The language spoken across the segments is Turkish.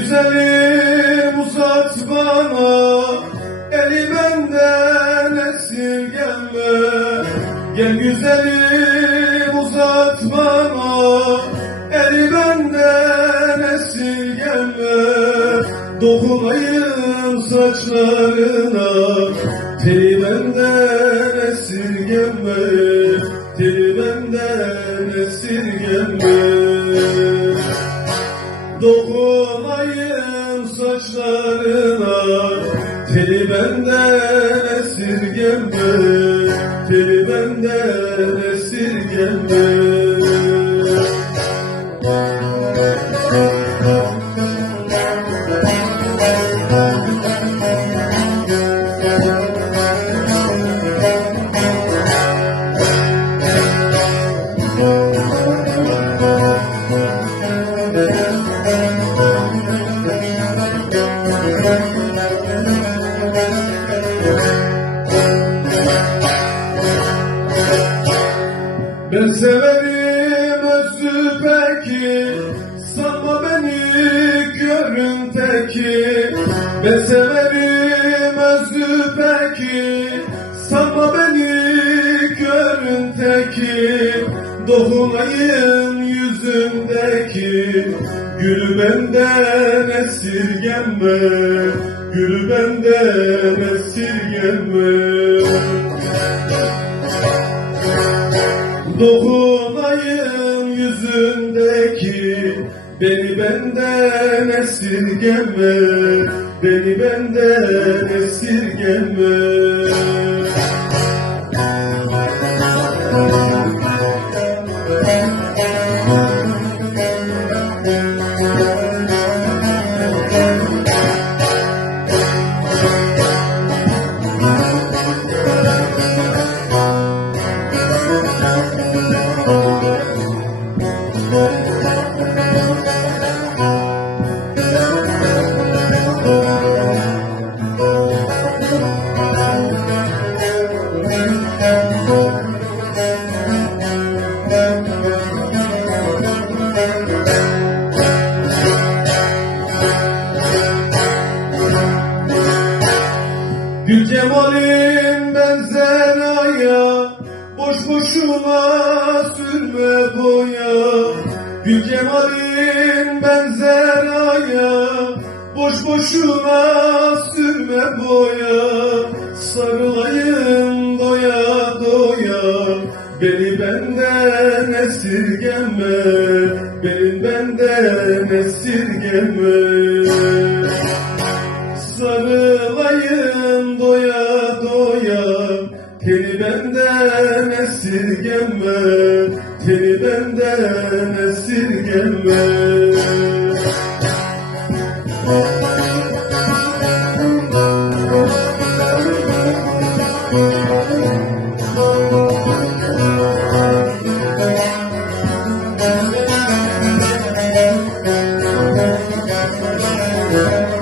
Güzelim uzat bana Eli benden esirgenme Gel güzelim uzat bana Eli benden esirgenme Dokunayım saçlarına Teli benden esirgenme Teli benden esirgenme esirgenme Teli benden esirgenme Ben peki Sanma beni görün teki Dokunayım yüzündeki. Gülü benden esirgenme Gülü benden esirgenme. Dokunayım yüzündeki Beni benden esirgeme Beni benden esirgeme boşuna sürme boya. Gül cemalin benzer aya. Boş boşuna sürme boya. Sarılayım doya doya. Beni benden esirgeme. Beni benden esirgeme. Sarılayım doya doya. Teni benden esirgeme Teni benden esirgeme. Ben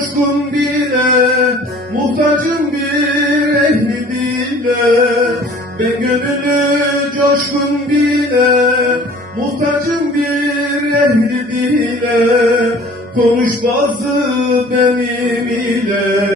coşkun bile Muhtacım bir ehli dile Ben gönüllü coşkun bile Muhtacım bir ehli dile Konuş bazı benim ile